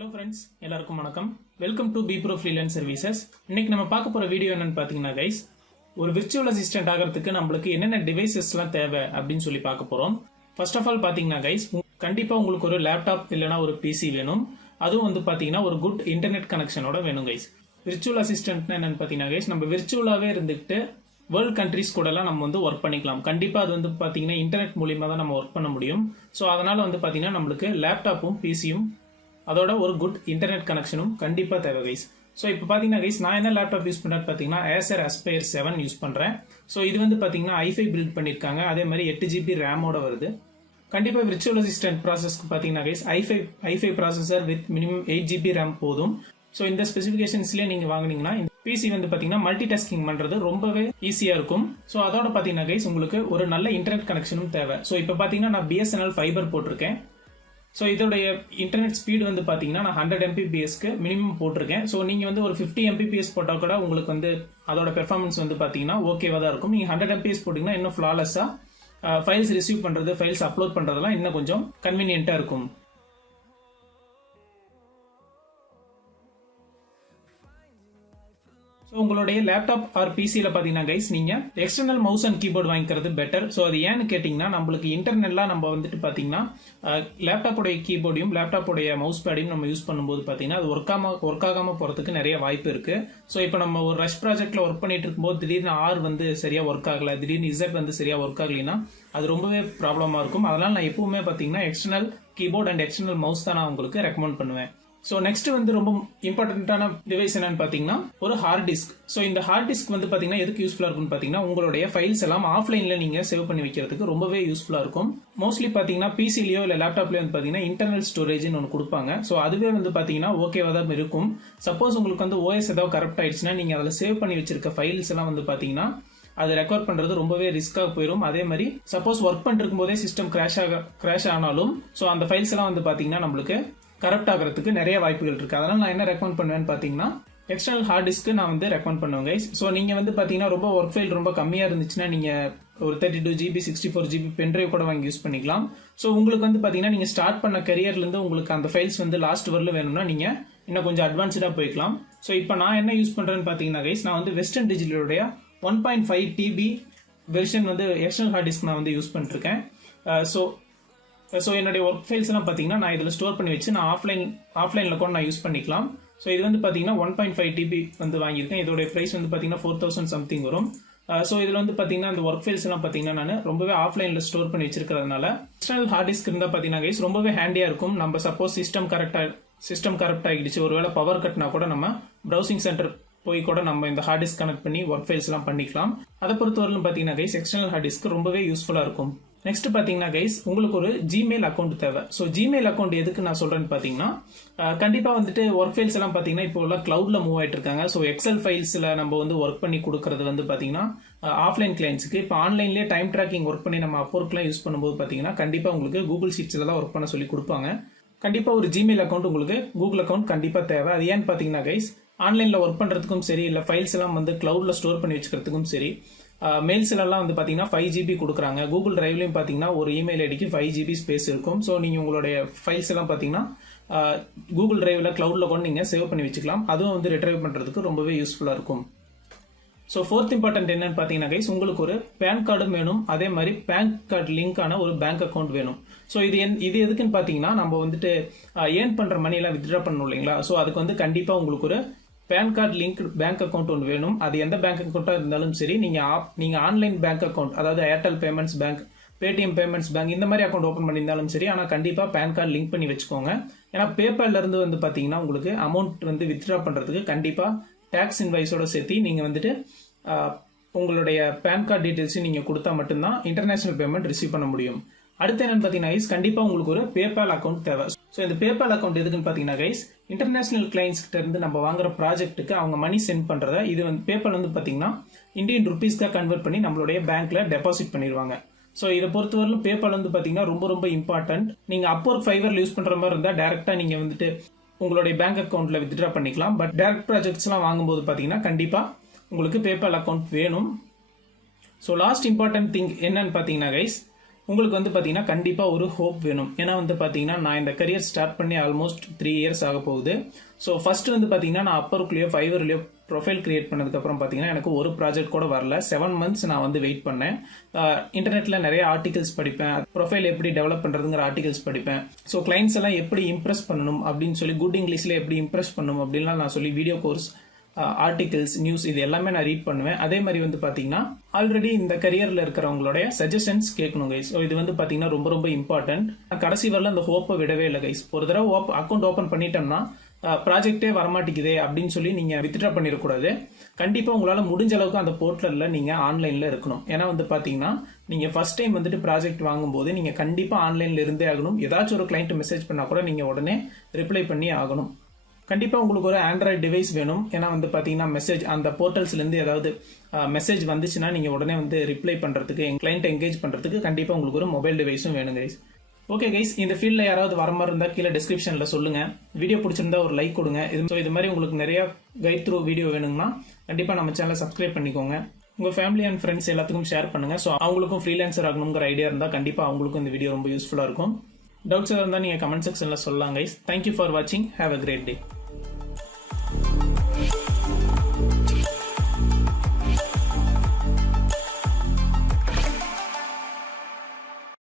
Hello friends, எல்லாருக்கும் வணக்கம். Welcome to beprofreelanceservices. இன்னைக்கு நம்ம பார்க்க போற வீடியோ என்னன்னு பாத்தீங்கன்னா guys, ஒரு virtual assistant ஆகிறதுக்கு நம்மளுக்கு என்னென்ன டிவைசஸ்லாம் தேவை அப்படின்னு சொல்லி பார்க்க போறோம். First of all பாத்தீங்கன்னா guys, கண்டிப்பா உங்களுக்கு ஒரு லேப்டாப் இல்லனா ஒரு PC வேணும். அதுவும் வந்து பாத்தீங்கன்னா ஒரு குட் இன்டர்நெட் கனெக்ஷனோட வேணும் guys. virtual assistant என்னன்னு பாத்தீங்கன்னா guys, நம்ம விர்ச்சுவலாவே இருந்துட்டு வேர்ல்ட் கண்ட்ரீஸ் கூடலாம் நம்ம வந்து ஒர்க் பண்ணிக்கலாம். கண்டிப்பா அது வந்து பாத்தீங்கன்னா இன்டர்நெட் மூலமா தான் நம்ம ஒர்க் பண்ண முடியும். ஸோ அதனால வந்து பாத்தீங்கன்னா நம்மளுக்கு லேப்டாப்பும் பிசியும் அதோட ஒரு குட் இன்டர்நெட் கனெக்ஷனும் கண்டிப்பா தேவை கைஸ். ஸோ இப்போ பாத்தீங்கன்னா கைஸ் நான் என்ன லேப்டாப் யூஸ் பண்றேன் பாத்தீங்கன்னா ஏசர் Aspire 7 யூஸ் பண்றேன். ஸோ இது வந்து பாத்தீங்கன்னா i5 பில்ட் பண்ணிருக்காங்க. அதே மாதிரி 8GB ரேமோட வருது. கண்டிப்பா விர்ச்சுவல் அசிஸ்டன்ட் ப்ராசஸ்க்கு பாத்தீங்கன்னா guys i5 processor with minimum 8GB RAM போதும். ஸோ இந்த ஸ்பெசிஃபிகேஷன்ஸ்லேயே நீங்க வாங்கினீங்கன்னா இந்த பிசி வந்து பாத்தீங்கன்னா மல்டி டாஸ்கிங் பண்றது ரொம்பவே ஈஸியா இருக்கும். ஸோ அதோட பாத்தீங்கன்னா கைஸ் உங்களுக்கு ஒரு நல்ல இன்டர்நெட் கனெக்ஷனும் தேவை. ஸோ இப்போ பாத்தீங்கன்னா நான் BSNL ஃபைபர் போட்டிருக்கேன். ஸோ இதோடைய இன்டர்நெட் ஸ்பீடு வந்து பாத்தீங்கன்னா நான் 100 Mbpsக்கு மினிமம் போட்டிருக்கேன். ஸோ நீங்க வந்து ஒரு 50 Mbps போட்டா கூட உங்களுக்கு வந்து அதோட பெர்ஃபார்மன்ஸ் வந்து பாத்தீங்கன்னா ஓகேவா தான் இருக்கும். நீங்க 100 Mbps போட்டீங்கன்னா இன்னும் ஃபிளாலெஸ்ஸா ஃபைல்ஸ் ரிசீவ் பண்றது, ஃபைல்ஸ் அப்லோட் பண்றதெல்லாம் இன்னும் கொஞ்சம் கன்வீனியன்ட்டா இருக்கும். ஸோ உங்களுடைய லேப்டாப் ஆர் பிசியில் பார்த்தீங்கன்னா கைஸ் நீங்கள் எக்ஸ்டர்னல் மவுஸ் அண்ட் கீபோர்டு வாங்கிக்கிறது பெட்டர். ஸோ அது ஏன்னு கேட்டிங்கன்னா நம்மளுக்கு இன்டர்னெல்லாம் நம்ம வந்துட்டு பார்த்தீங்கன்னா லேப்டாப்போடைய கீபோர்டையும் லேப்டாப்போடைய மவுஸ் பேடையும் நம்ம யூஸ் பண்ணும்போது பார்த்தீங்கன்னா அது ஒர்க் ஆகாமல் போகிறதுக்கு நிறைய வாய்ப்பு இருக்கு. ஸோ இப்போ நம்ம ஒரு ரஷ் ப்ராஜெக்ட்ல ஒர்க் பண்ணிட்டு இருக்கும்போது திடீர்னு ஆர் வந்து சரியா ஒர்க் ஆகல, திடீர்னு இசட் வந்து சரியா ஒர்க் ஆகலைன்னா அது ரொம்பவே ப்ராப்ளமாக இருக்கும். அதனால நான் எப்பவுமே பார்த்தீங்கன்னா external keyboard and external mouse தான் நான் உங்களுக்கு ரெக்கமெண்ட் பண்ணுவேன். ஸோ நெக்ஸ்ட் வந்து ரொம்ப இம்பார்ட்டன்டான டிவைஸ் என்னன்னு பார்த்தீங்கன்னா ஒரு ஹார்ட் டிஸ்க். ஸோ இந்த ஹார்ட் டிஸ்க் வந்து பார்த்தீங்கன்னா எதுக்கு யூஸ்ஃபுல்லாக இருக்கும்னு பார்த்தீங்கன்னா உங்களுடைய ஃபைல்ஸ் எல்லாம் ஆஃப்லைன்ல நீங்கள் சேவ் பண்ணி வைக்கிறதுக்கு ரொம்பவே யூஸ்ஃபுல்லாக இருக்கும். மோஸ்ட்லி பார்த்தீங்கன்னா பிசிலையோ இல்லை லேப்டாப்லயோ வந்து பார்த்தீங்கன்னா இன்டர்னல் ஸ்டோரேஜ்னு ஒன்று கொடுப்பாங்க. ஸோ அதுவே வந்து பார்த்தீங்கன்னா ஓகேவா தான் இருக்கும். சப்போஸ் உங்களுக்கு வந்து ஓஎஸ் ஏதாவது கரெக்ட் ஆயிடுச்சுன்னா நீங்கள் அதில் சேவ் பண்ணி வச்சிருக்க ஃபைல்ஸ் எல்லாம் வந்து பார்த்தீங்கன்னா அது ரெக்கார்ட் பண்றது ரொம்பவே ரிஸ்காக போயிடும். அதே மாதிரி சப்போஸ் ஒர்க் பண்ணிருக்கும் போதே சிஸ்டம் கிராஷ் ஆனாலும் ஸோ அந்த ஃபைல்ஸ் எல்லாம் வந்து பார்த்தீங்கன்னா நம்மளுக்கு கரெக்ட் ஆகிறதுக்கு நிறைய வாய்ப்புகள் இருக்கு. அதனால நான் என்ன ரெக்கமெண்ட் பண்ணுவேன்னு பாத்தீங்கன்னா எக்ஸ்டர்னல் ஹார்ட் டிஸ்க்கு நான் வந்து ரெக்கமெண்ட் பண்ணுவேன் கைஸ். ஸோ நீங்க வந்து பாத்தீங்கன்னா ரொம்ப ஒர்க் ஃபைல் ரொம்ப கம்மியா இருந்துச்சுன்னா நீங்க ஒரு 32GB 64GB பென்ட்ரைவ் கூட வாங்கி யூஸ் பண்ணிக்கலாம். ஸோ உங்களுக்கு வந்து பாத்தீங்கன்னா நீங்க ஸ்டார்ட் பண்ண கரியர்ல இருந்து உங்களுக்கு அந்த ஃபைல்ஸ் வந்து லாஸ்ட் வரல வேணும்னா நீங்க இன்னும் கொஞ்சம் அட்வான்ஸ்டா போய்க்கலாம். ஸோ இப்போ நான் என்ன யூஸ் பண்றேன்னு பாத்தீங்கன்னா கைஸ் நான் வந்து வெஸ்டர்ன் டிஜிட்டலுடைய 1.5 TB வெர்ஷன் வந்து எக்ஸ்டர்னல் ஹார்ட் டிஸ்க் நான் வந்து யூஸ் பண்ணிருக்கேன். ஸோ என்னுடைய ஒர்க் ஃபைல்ஸ் எல்லாம் பார்த்தீங்கன்னா நான் இதில் ஸ்டோர் பண்ணி வச்சு நான் ஆஃப்லைனில் கூட நான் யூஸ் பண்ணிக்கலாம். ஸோ இது வந்து பார்த்தீங்கன்னா 1.5 TB வந்து வாங்கியிருக்கேன். இதோட ப்ரைஸ் வந்து பார்த்தீங்கன்னா 4000 சம்திங் வரும். ஸோ இதில் வந்து பார்த்தீங்கன்னா அந்த ஒர்க் ஃபைல்ஸ் எல்லாம் பார்த்தீங்கன்னா நான் ரொம்பவே ஆஃப்லைனில் ஸ்டோர் பண்ணி வச்சிருக்கிறதுனால எக்ஸ்டர்னல் ஹார்ட் டிஸ்க் இருந்தால் பார்த்தீங்கன்னா கைஸ் ரொம்பவே ஹேண்டியாக இருக்கும். நம்ம சப்போஸ் சிஸ்டம் கரெக்ட் ஆகிடுச்சு, ஒருவேளை பவர் கட்னா கூட நம்ம ப்ரௌசிங் சென்டர் போய் கூட நம்ம இந்த ஹார்ட் டிஸ்க் கனெக்ட் பண்ணி ஒர்க் ஃபைல்ஸ் எல்லாம் பண்ணிக்கலாம். அதை பொறுத்தவரையிலும் பார்த்தீங்கன்னா கைஸ் எக்ஸ்டர்னல் ஹார்ட் டிஸ்க் ரொம்பவே யூஸ்ஃபுல்லாக இருக்கும். நெக்ஸ்ட் பாத்தீங்கன்னா கைஸ் உங்களுக்கு ஒரு ஜிமெயில் அக்கௌண்ட் தேவை. ஸோ ஜிமெயில் அக்கௌண்ட் எதுக்கு நான் சொல்றேன்னு பாத்தீங்கன்னா கண்டிப்பா வந்துட்டு ஒர்க் ஃபைல்ஸ் எல்லாம் பாத்தீங்கன்னா இப்போ எல்லாம் கிளவுட்ல மூவ் ஆயிட்டு இருக்காங்க. ஸோ எக்ஸல் ஃபைல்ஸ்ல நம்ம வந்து ஒர்க் பண்ணி கொடுக்கறது வந்து பாத்தீங்கன்னா ஆஃப்லைன் கிளைண்ட்ஸ்க்கு இப்போ ஆன்லைன்லேயே டைம் ட்ராக்கிங் ஒர்க் பண்ணி நம்ம அப்போர்க்லாம் யூஸ் பண்ணும்போது பாத்தீங்கன்னா கண்டிப்பா உங்களுக்கு கூகுள் ஷீட்ஸ்ல தான் ஒர்க் பண்ண சொல்லி கொடுப்பாங்க. கண்டிப்பா ஒரு ஜிமெயில் அக்கௌண்ட் உங்களுக்கு கூகுள் அக்கௌண்ட் கண்டிப்பா தேவை. அது ஏன்னு பாத்தீங்கன்னா கைஸ் ஆன்லைன்ல ஒர்க் பண்றதுக்கும் சரி, இல்ல ஃபைல்ஸ் எல்லாம் வந்து கிளவுட்ல ஸ்டோர் பண்ணி வச்சுக்கிறதுக்கும் சரி, மெயில்ஸ்ல எல்லாம் வந்து பாத்தீங்கன்னா 5GB கொடுக்குறாங்க. கூகுள் டிரைவ்லயும் பாத்தீங்கன்னா ஒரு இமெயில் ஐடிக்கு 5GB ஸ்பேஸ் இருக்கும். ஸோ நீங்க உங்களுடைய ஃபைல்ஸ் எல்லாம் பாத்தீங்கன்னா கூகுள் டிரைவ்ல கிளவுட்ல கூட நீங்க சேவ் பண்ணி வச்சுக்கலாம். அதுவும் வந்து ரிட்ரைவ் பண்றதுக்கு ரொம்பவே யூஸ்ஃபுல்லா இருக்கும். ஸோ ஃபோர்த் இம்பார்ட்டன்ட் என்னன்னு பாத்தீங்கன்னா கைஸ் உங்களுக்கு ஒரு பேன் கார்டும் வேணும். அதே மாதிரி பேன் கார்டு லிங்க் ஆன ஒரு பேங்க் அக்கௌண்ட் வேணும். ஸோ இது எதுக்குன்னு பாத்தீங்கன்னா நம்ம வந்துட்டு ஏர்ன் பண்ற மணி எல்லாம் வித்ட்ரா பண்ணணும் இல்லைங்களா. ஸோ அதுக்கு வந்து கண்டிப்பா உங்களுக்கு ஒரு PAN card link bank account ஒன்று வேணும். அது எந்த பேங்க் அக்கௌண்ட்டா இருந்தாலும் சரி, நீங்க ஆன்லைன் பேங்க் அக்கௌண்ட், அதாவது Airtel payments bank, Paytm payments bank இந்த மாதிரி அக்கௌண்ட் ஓப்பன் பண்ணியிருந்தாலும் சரி, ஆனால் கண்டிப்பா பேன் கார்டு லிங்க் பண்ணி வச்சுக்கோங்க. ஏன்னா பேபால்ல இருந்து வந்து பாத்தீங்கன்னா உங்களுக்கு அமௌண்ட் வந்து வித்ட்ரா பண்றதுக்கு கண்டிப்பா டாக்ஸ் இன்வாய்ஸோட சேர்த்து நீங்க வந்துட்டு உங்களுடைய பேன் கார்டு டீடைல்ஸ் நீங்க கொடுத்தா மட்டும்தான் இன்டர்நேஷனல் பேமெண்ட் ரிசீவ் பண்ண முடியும். அடுத்து என்னன்னு பாத்தீங்கன்னா கண்டிப்பா உங்களுக்கு ஒரு பேபால் அக்கௌண்ட் தேவை. ஸோ இந்த பேபால் அக்கௌண்ட் எதுக்குன்னு பாத்தீங்கன்னா கைஸ் இன்டர்நேஷனல் கிளைண்ட்ஸ் கிட்ட இருந்து நம்ம வாங்குற ப்ராஜெக்ட்டுக்கு அவங்க மணி சென்ட் பண்றத இது வந்து பேபால் வந்து பாத்தீங்கன்னா இந்தியன் ருபீஸ்க்கு கன்வெர்ட் பண்ணி நம்மளுடைய பேங்க்ல டெபாசிட் பண்ணிடுவாங்க. ஸோ இதை பொறுத்தவரையிலும் பேபால் வந்து பாத்தீங்கன்னா ரொம்ப ரொம்ப இம்பார்ட்டன்ட். நீங்க அப்போர்க் ஃபைவர்ல யூஸ் பண்ற மாதிரி இருந்தா டைரக்டா நீங்க வந்துட்டு உங்களுடைய பேங்க் அக்கௌண்ட்ல வித்ட்ரா பண்ணிக்கலாம். பட் டைரக்ட் ப்ராஜெக்ட்ஸ் எல்லாம் வாங்கும்போது பாத்தீங்கன்னா கண்டிப்பா உங்களுக்கு பேபால் அக்கௌண்ட் வேணும். ஸோ லாஸ்ட் இம்பார்ட்டன்ட் திங் என்னன்னு பாத்தீங்கன்னா கைஸ் உங்களுக்கு வந்து பார்த்தீங்கன்னா கண்டிப்பாக ஒரு ஹோப் வேணும். ஏன்னா வந்து பார்த்தீங்கன்னா நான் இந்த கரியர் ஸ்டார்ட் பண்ணி ஆல்மோஸ்ட் 3 இயர்ஸ் ஆக போகுது. ஸோ ஃபர்ஸ்ட் வந்து பார்த்தீங்கன்னா நான் அப்பருக்குள்ளேயோ ஃபைவர்லையோ ப்ரொஃபைல் கிரியேட் பண்ணதுக்கப்புறம் பார்த்தீங்கன்னா எனக்கு ஒரு ப்ராஜெக்ட் கூட வரல. 7 months நான் வந்து வெயிட் பண்ணேன். இன்டர்நெட்டில் நிறைய ஆர்டிகல்ஸ் படிப்பேன், ப்ரொஃபைல் எப்படி டெவலப் பண்ணுறதுங்கிற ஆர்டிகல்ஸ் படிப்பேன். ஸோ கிளைண்ட்ஸ் எல்லாம் எப்படி இம்ப்ரெஸ் பண்ணணும் அப்படின்னு சொல்லி, குட் இங்கிலீஷில் எப்படி இம்ப்ரெஸ் பண்ணணும் அப்படின்லாம் நான் சொல்லி வீடியோ கோர்ஸ், ஆர்டிகல்ஸ், நியூஸ் இது எல்லாமே நான் ரீட் பண்ணுவேன். அதே மாதிரி வந்து பார்த்தீங்கன்னா ஆல்ரெடி இந்த கரியரில் இருக்கிறவங்களுடைய சஜஷன்ஸ் கேட்கணும் கைஸ். ஸோ இது வந்து பார்த்தீங்கன்னா ரொம்ப ரொம்ப இம்பார்ட்டன்ட். கடைசி வரல அந்த ஹோப்பை விடவே இல்லை கைஸ். ஒரு தடவை அக்கௌண்ட் ஓப்பன் பண்ணிட்டோம்னா ப்ராஜெக்டே வரமாட்டேங்குதே அப்படின்னு சொல்லி நீங்கள் வித்ட்ரா பண்ணிடக்கூடாது. கண்டிப்பாக உங்களால் முடிஞ்ச அளவுக்கு அந்த போர்ட்டலில் நீங்கள் ஆன்லைனில் இருக்கணும். ஏன்னா வந்து பார்த்தீங்கன்னா நீங்கள் ஃபர்ஸ்ட் டைம் வந்துட்டு ப்ராஜெக்ட் வாங்கும்போது நீங்கள் கண்டிப்பாக ஆன்லைனில் இருந்தே ஆகணும். ஏதாச்சும் ஒரு கிளைண்ட் மெசேஜ் பண்ணால் கூட நீங்கள் உடனே ரிப்ளை பண்ணி ஆகணும். கண்டிப்பாக உங்களுக்கு ஒரு ஆண்ட்ராய்டு டிவைஸ் வேணும். ஏன்னா வந்து பார்த்தீங்கன்னா மெசேஜ் அந்த போர்ட்டல்ஸ்லேருந்து ஏதாவது மெசேஜ் வந்துச்சுன்னா நீங்கள் உடனே வந்து ரிப்ளை பண்ணுறதுக்கு, கிளைண்ட் என்கேஜ் பண்ணுறதுக்கு கண்டிப்பாக உங்களுக்கு ஒரு மொபைல் டிவைஸும் வேணும் கைஸ். ஓகே கைஸ், இந்த ஃபீல்டில் யாராவது வர மாதிரி இருந்தால் கீழே டிஸ்கிரிப்ஷனில் சொல்லுங்கள். வீடியோ பிடிச்சிருந்தா ஒரு லைக் கொடுங்க. இது மாதிரி உங்களுக்கு நிறைய கைட் த்ரூ வீடியோ வேணுங்கன்னா கண்டிப்பாக நம்ம சேனலை சப்ஸ்கிரைப் பண்ணிக்கோங்க. உங்கள் ஃபேமிலி அண்ட் ஃப்ரெண்ட்ஸ் எல்லாத்துக்கும் ஷேர் பண்ணுங்கள். ஸோ அவங்களுக்கும் ஃப்ரீலான்சர் ஆகணுங்கிற ஐடியா இருந்தால் கண்டிப்பாக அவங்களுக்கும் இந்த வீடியோ ரொம்ப யூஸ்ஃபுல்லாக இருக்கும். டவுட்ஸ் இருந்தால் நீங்கள் கமெண்ட் செக்ஷனில் சொல்லலாம் கைஸ். தேங்க்யூ ஃபார் வாட்சிங். Have a great day.